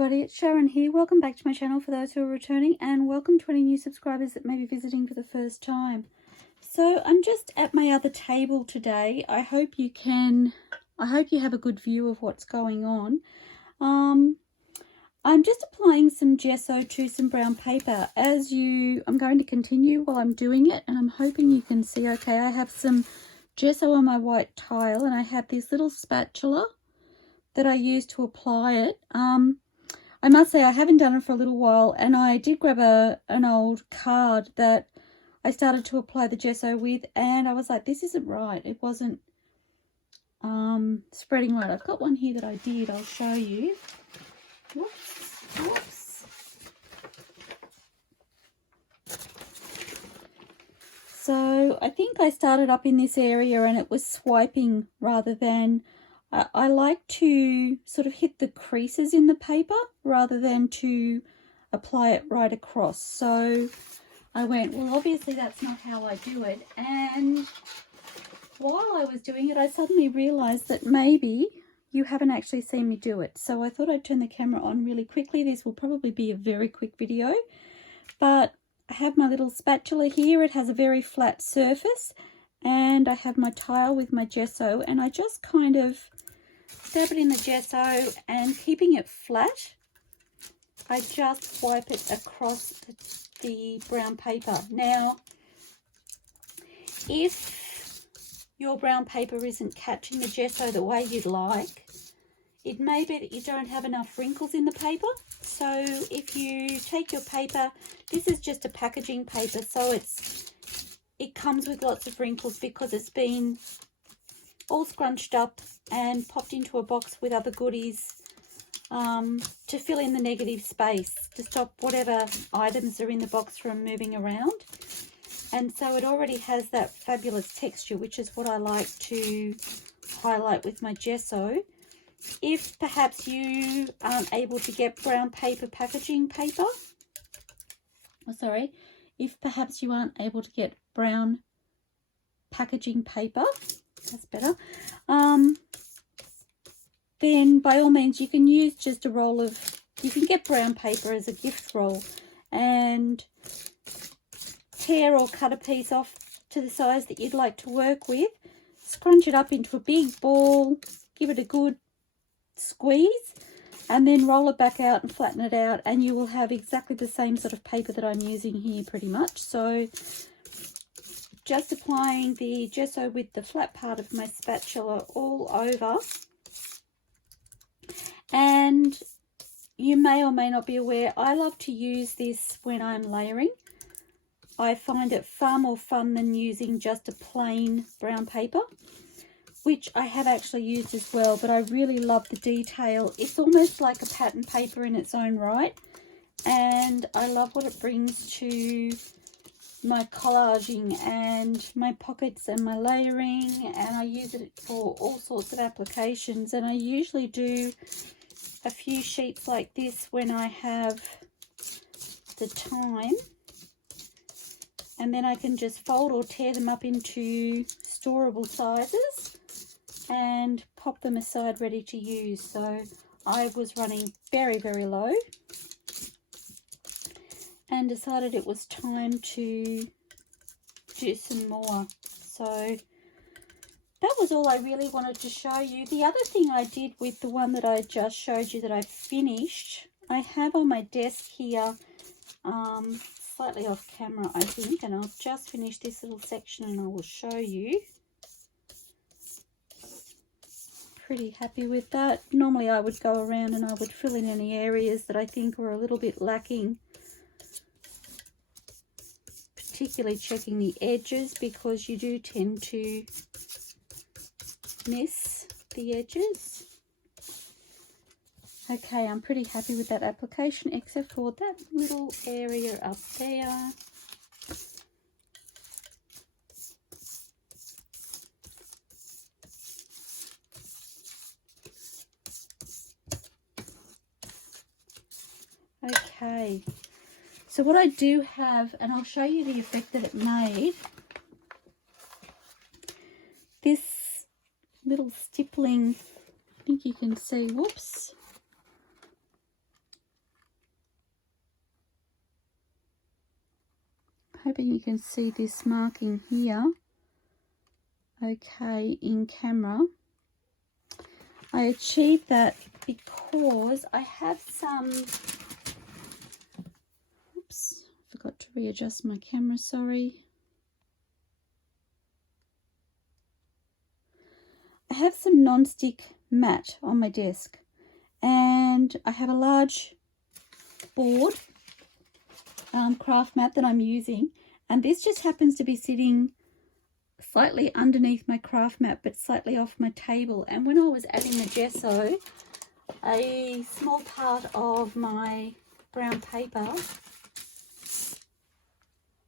everybody, it's Sharon here. Welcome back to my channel for those who are returning, and welcome to any new subscribers that may be visiting for the first time. So I'm just at my other table today. I hope you have a good view of what's going on. I'm just applying some gesso to some brown paper. I'm going to continue while I'm doing it, and I'm hoping you can see okay. I have some gesso on my white tile, and I have this little spatula that I use to apply it. I must say I haven't done it for a little while, and I did grab an old card that I started to apply the gesso with, and I was like, this isn't right. It wasn't spreading right. I've got one here that I did. I'll show you. Whoops. So I think I started up in this area and it was swiping rather than... I like to sort of hit the creases in the paper rather than to apply it right across. So I went, well, obviously that's not how I do it. And while I was doing it, I suddenly realized that maybe you haven't actually seen me do it. So I thought I'd turn the camera on really quickly. This will probably be a very quick video, but I have my little spatula here. It has a very flat surface, and I have my tile with my gesso, and I just kind of dab it in the gesso, and keeping it flat, I just wipe it across the brown paper. Now, if your brown paper isn't catching the gesso the way you'd like, it may be that you don't have enough wrinkles in the paper. So if you take your paper, this is just a packaging paper, so it comes with lots of wrinkles because it's been all scrunched up and popped into a box with other goodies to fill in the negative space, to stop whatever items are in the box from moving around. And so it already has that fabulous texture, which is what I like to highlight with my gesso. If perhaps you aren't able to get brown paper packaging paper, if perhaps you aren't able to get brown packaging paper, that's better, then by all means you can use just a roll of, you can get brown paper as a gift roll and tear or cut a piece off to the size that you'd like to work with, scrunch it up into a big ball, give it a good squeeze, and then roll it back out and flatten it out, and you will have exactly the same sort of paper that I'm using here pretty much. So just applying the gesso with the flat part of my spatula all over. And you may or may not be aware, I love to use this when I'm layering. I find it far more fun than using just a plain brown paper, which I have actually used as well, but I really love the detail. It's almost like a pattern paper in its own right, and I love what it brings to my collaging and my pockets and my layering, and I use it for all sorts of applications. And I usually do a few sheets like this when I have the time, and then I can just fold or tear them up into storable sizes and pop them aside ready to use. So I was running very, very low and decided it was time to do some more. So that was all I really wanted to show you. The other thing I did with the one that I just showed you that I finished, I have on my desk here, slightly off camera I think, and I'll just finish this little section and I will show you. Pretty happy with that. Normally I would go around and I would fill in any areas that I think were a little bit lacking, particularly checking the edges, because you do tend to miss the edges. Okay, I'm pretty happy with that application, except for that little area up there. Okay, so what I do have, and I'll show you the effect that it made, this little stippling, I think you can see, whoops, hoping you can see this marking here okay in camera. I achieved that because I have some, oops, forgot to readjust my camera, sorry. I have some non-stick mat on my desk, and I have a large board craft mat that I'm using, and this just happens to be sitting slightly underneath my craft mat but slightly off my table. And when I was adding the gesso, a small part of my brown paper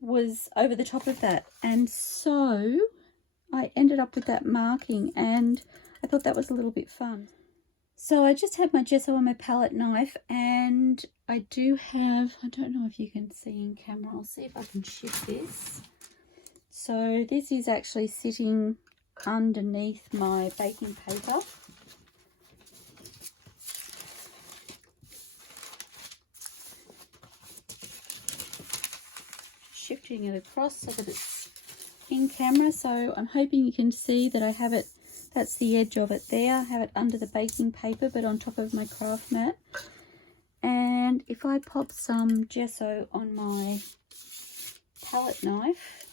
was over the top of that, and so I ended up with that marking, and I thought that was a little bit fun. So I just have my gesso on my palette knife, and I do have, I don't know if you can see in camera, I'll see if I can shift this. So this is actually sitting underneath my baking paper. Shifting it across so that it's in camera, so I'm hoping you can see that I have it, that's the edge of it there. I have it under the baking paper but on top of my craft mat. And if I pop some gesso on my palette knife,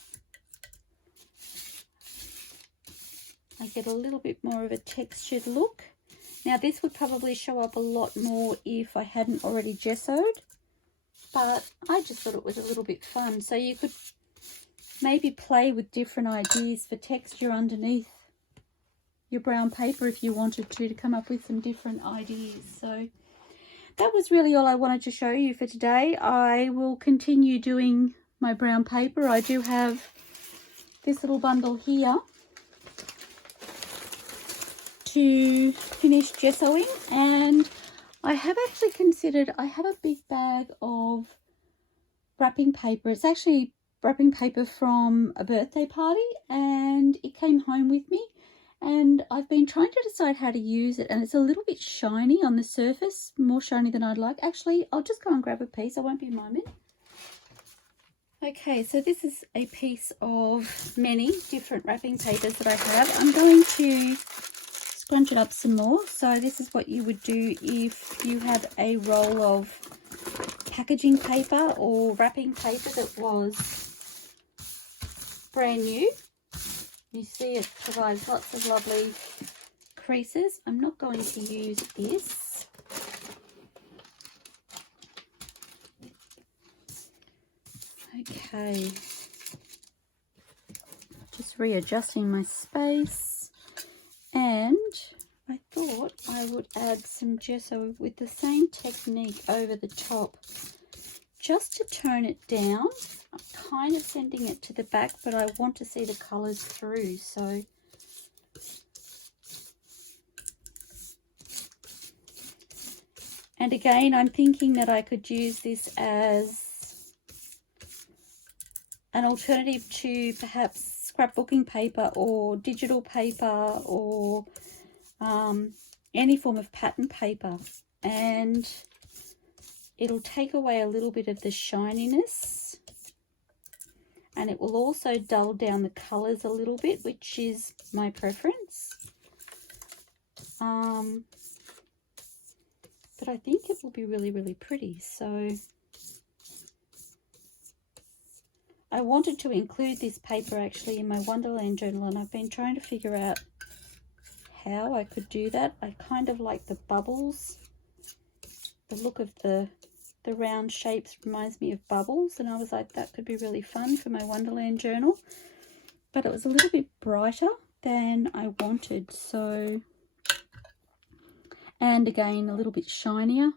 I get a little bit more of a textured look. Now this would probably show up a lot more if I hadn't already gessoed, but I just thought it was a little bit fun. So you could maybe play with different ideas for texture underneath your brown paper if you wanted to come up with some different ideas. So that was really all I wanted to show you for today. I will continue doing my brown paper. I do have this little bundle here to finish gessoing, and I have actually considered, I have a big bag of wrapping paper. It's actually wrapping paper from a birthday party, and it came home with me, and I've been trying to decide how to use it, and it's a little bit shiny on the surface, more shiny than I'd like. Actually, I'll just go and grab a piece, I won't be a moment. Okay, so this is a piece of many different wrapping papers that I have. I'm going to scrunch it up some more. So this is what you would do if you have a roll of packaging paper or wrapping paper that was brand new. You see it provides lots of lovely creases. I'm not going to use this. Okay, just readjusting my space, and I thought I would add some gesso with the same technique over the top just to tone it down. I'm kind of sending it to the back, but I want to see the colours through, so and again I'm thinking that I could use this as an alternative to perhaps scrapbooking paper or digital paper or any form of pattern paper, and it'll take away a little bit of the shininess, and it will also dull down the colours a little bit, which is my preference. But I think it will be really, really pretty. So I wanted to include this paper actually in my Wonderland journal, and I've been trying to figure out how I could do that. I kind of like the bubbles. The look of the round shapes reminds me of bubbles, and I was like, that could be really fun for my Wonderland journal. But it was a little bit brighter than I wanted, so, and again a little bit shinier.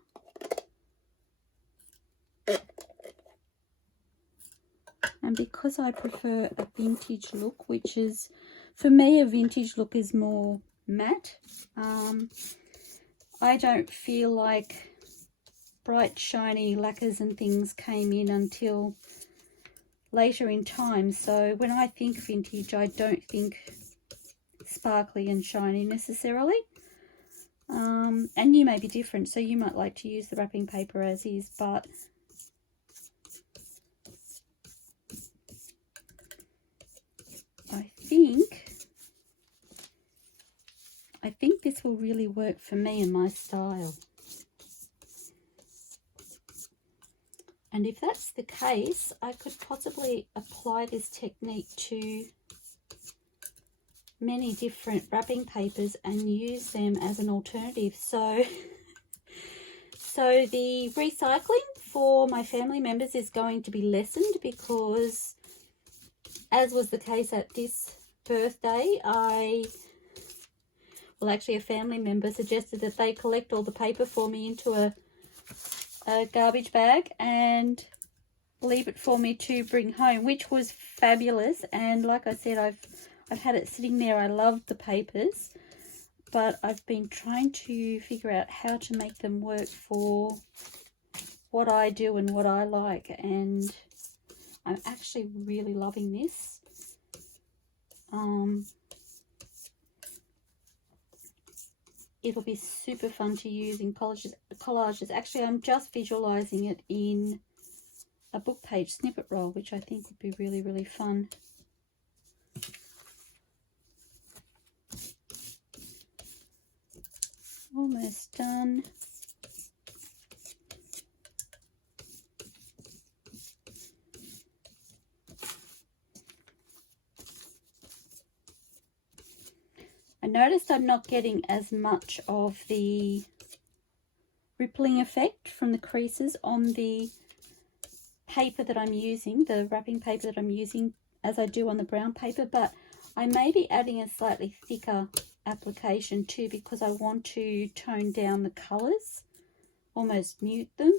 And because I prefer a vintage look, which is, for me, a vintage look is more matte. I don't feel like bright, shiny lacquers and things came in until later in time. So when I think vintage, I don't think sparkly and shiny necessarily. And you may be different, so you might like to use the wrapping paper as is, but think this will really work for me and my style. And if that's the case, I could possibly apply this technique to many different wrapping papers and use them as an alternative. So the recycling for my family members is going to be lessened, because as was the case at this birthday, actually a family member suggested that they collect all the paper for me into a garbage bag and leave it for me to bring home, which was fabulous. And like I said, I've had it sitting there. I loved the papers, but I've been trying to figure out how to make them work for what I do and what I like, and I'm actually really loving this. It'll be super fun to use in collages. Actually, I'm just visualizing it in a book page snippet roll, which I think would be really, really fun. Almost done. I noticed I'm not getting as much of the rippling effect from the creases on the paper that I'm using, the wrapping paper that I'm using, as I do on the brown paper, but I may be adding a slightly thicker application too, because I want to tone down the colours, almost mute them.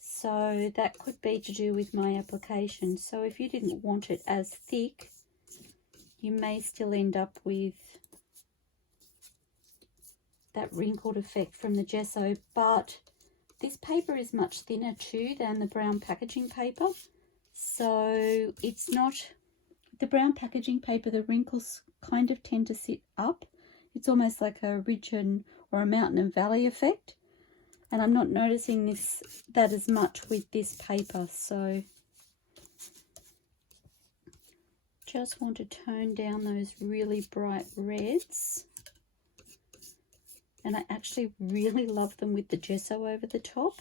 So that could be to do with my application. So if you didn't want it as thick, you may still end up with that wrinkled effect from the gesso, but this paper is much thinner too than the brown packaging paper, so it's not, the brown packaging paper, the wrinkles kind of tend to sit up. It's almost like a ridge or a mountain and valley effect, and I'm not noticing that as much with this paper. So just want to tone down those really bright reds. And I actually really love them with the gesso over the top.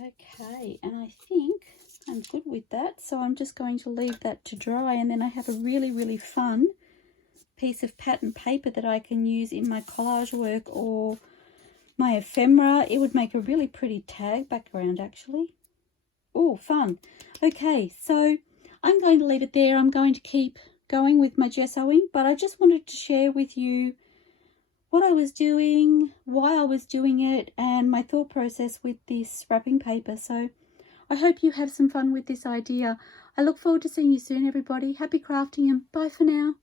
Okay, and I think I'm good with that. So I'm just going to leave that to dry, and then I have a really, really fun piece of pattern paper that I can use in my collage work or my ephemera. It would make a really pretty tag background, actually. Oh, fun. Okay, so I'm going to leave it there. I'm going to keep going with my gessoing, but I just wanted to share with you what I was doing, why I was doing it, and my thought process with this wrapping paper. So I hope you have some fun with this idea. I look forward to seeing you soon, everybody. Happy crafting, and bye for now.